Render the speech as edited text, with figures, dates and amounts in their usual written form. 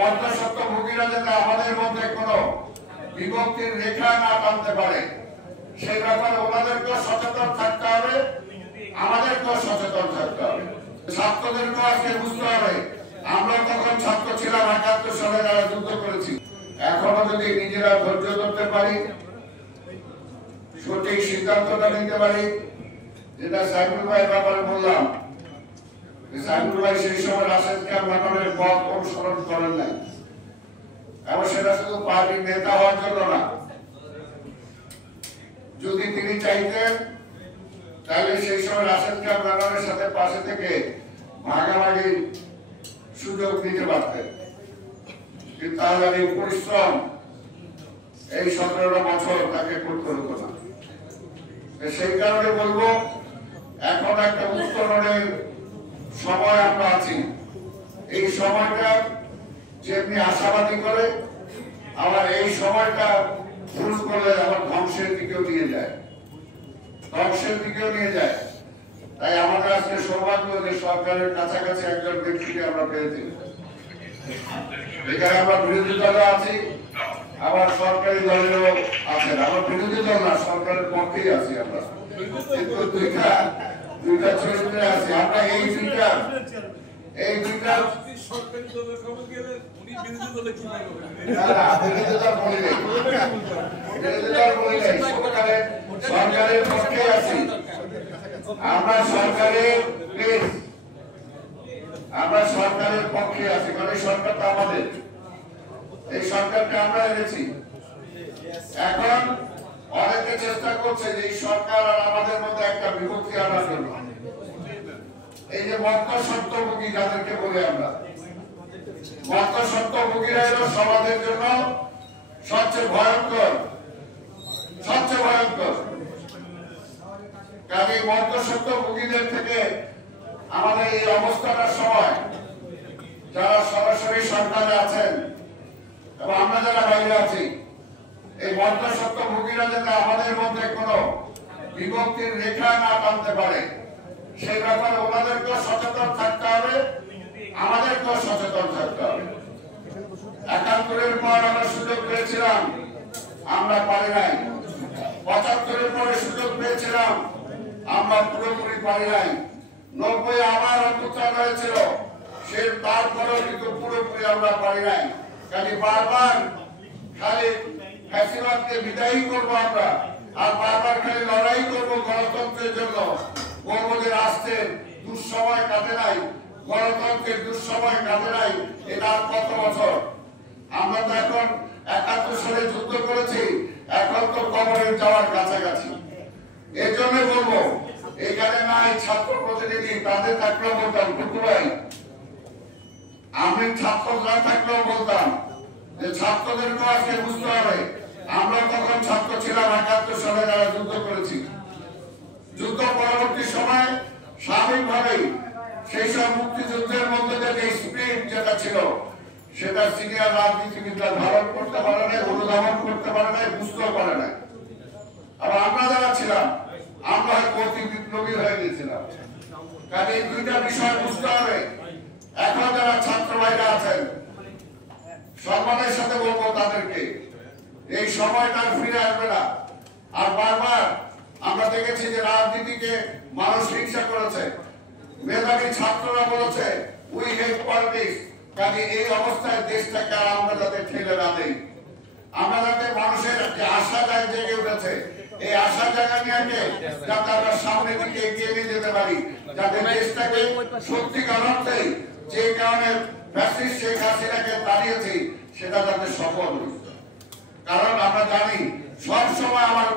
মধ্যস্বত্বভোগীরা যাতে আমাদের মধ্যে কোনো বিভক্তির রেখা না টানতে পারে সেই ব্যাপারে ওনাদেরকেও সচেতন থাকতে হবে, আমাদেরকেও সচেতন থাকতে হবে। ছাত্রদেরকেও আজকে বুঝতে হবে আমরা তখন ছাত্র ছিলাম ৭১ সালে যারা যুদ্ধ করেছি, এখনো যদি নিজেরা ধৈর্য ধরতে পারি, সঠিক সিদ্ধান্তটা নিতে পারি, যেটা সাইফুল ভাইয়ের ব্যাপারে বললাম, সাইফুল ভাই সেই সময় রাশেদ খান মানবের পথ অনুসরণ করেন নাই, এবং সেটা শুধু পার্টির নেতা হওয়ার জন্য না। যদি তিনি চাইতেন তাহলে সেই সময় রাশেদ খান মানবের সাথে পাশে থেকে ভাগাভাগি সুযোগ দিতে পারতেন, কিন্তু তাহলে এই পরিশ্রম এই ১৭ বছর তাকে করতে হতো না। সেই কারণে বলবো এখন একটা উত্তরণের সময় আমরা আছি। এই সময়টা যেমনি আশাবাদী করে, আবার এই সময়টা ভুল করলে আবার ধ্বংসের দিকেও নিয়ে যায়, তাই আমাদের আজকে সৌভাগ্য যে সরকারের কাছাকাছি একজন ব্যক্তিকে আমরা পেয়েছি। এখানে আমরা বিরোধী দলে আছি, আবার সরকারি দলেও আছেন। আমরা বিরোধী দল না, সরকারের পক্ষেই আছি আমরা, কিন্তু দুইটা চরিত্রে আছি আমরা। এই দুইটা সরকারের পক্ষে আছি আমরা, সরকারের পক্ষে আছি, কারণ এই সরকারটা আমাদের, এই সরকারকে আমরা এনেছি। এখন অনেকে চেষ্টা করছে যে এই সরকার আর আমাদের মধ্যে একটা বিভক্তি আনার জন্য। এই যে মধ্যস্বত্বভোগী যাদেরকে বলি আমরা, মধ্যস্বত্বভোগীরা এলো সমাজের জন্য সবচেয়ে ভয়ঙ্কর। কারণ এই মধ্যস্বত্বভোগীদের থেকে আমাদের এই অবস্থাটার সময় যারা সরাসরি সরকারে আছেন এবং আমরা যারা বাইরে আছি, এই মধ্যস্বত্বভোগীরা যাতে আমাদের মধ্যে কোনো বিভক্তির রেখা না টানতে পারে সেই ব্যাপারে ওনাদেরকেও সচেতন থাকতে হবে, আমাদেরকেও সচেতন থাকতে হবে। ৭১-এর পর আমরা সুযোগ পেয়েছিলাম, আমরা পারি নাই। ৭৫-এর পরে সুযোগ পেয়েছিলাম, আমরা পুরোপুরি পারি নাই। ৯০ আবার অভ্যুত্থান হয়েছিল, সে তারপরেও কিন্তু পুরোপুরি আমরা পারি নাই। খালি বারবার খালি ফ্যাসিবাদকে বিদায়ী করবো আমরা, আর বারবার খালি লড়াই করবো গণতন্ত্রের জন্য। বলবো যে রাষ্ট্রের দুঃসময় কাটে নাই, গণতন্ত্রের দুঃসময় কাটে নাই, এটা আর কত বছর? আমরা তো এখন ৭১ সালে যুদ্ধ করেছি, এখন তো কবরে যাওয়ার কাছাকাছি। এই জন্য বলবো এখানে নাই ছাত্র প্রতিনিধি, তাদের থাকলেও বলতাম টুকু ভাই, আমি ছাত্ররা থাকলেও বলতাম যে ছাত্রদেরকে আজকে বুঝতে হবে আমরা তখন ছাত্র ছিলাম ৭১ সালে যারা যুদ্ধ করেছি। যুদ্ধ পরবর্তী সময় স্বাভাবিকভাবেই সেই সব মুক্তিযুদ্ধের মধ্যে যে স্পিরিট যেটা ছিল সেটা সিনিয়র রাজনীতিবিদরা ধারণ করতে পারে নাই, অনুধাবন করতে পারে নাই, বুঝতেও পারে নাই। আর আমরা যারা ছিলাম আমরা অতি বিপ্লবী হয়ে গেছিলাম। কাজে এই দুইটা বিষয় বুঝতে হবে। এখন যারা ছাত্র ভাইরা আছেন সম্মানের সাথে বলবো তাদেরকে এই সময়টা ফিরে আসবে না। আর বারবার আমরা দেখেছি যে রাজনীতিকে মানুষ হিংসা করেছে, মেধাবী ছাত্ররা বলেছে উই হেট পলিটিক্স। কাজে এই অবস্থায় দেশটাকে আর আমরা যাতে ঠেলে না দেই, আমরা যাতে মানুষের যে আশা জেগে উঠেছে এই আশা জায়গা নিয়ে যাতে আমরা সামনের দিকে এগিয়ে নিয়ে যেতে পারি, যাতে দেশটাকে সত্যিকার অর্থে যে কারণে ফ্যাসিস্ট শেখ হাসিনাকে দাঁড়িয়েছি সেটা যাতে সফল হয়। কারণ আমরা জানি সব সময় আমার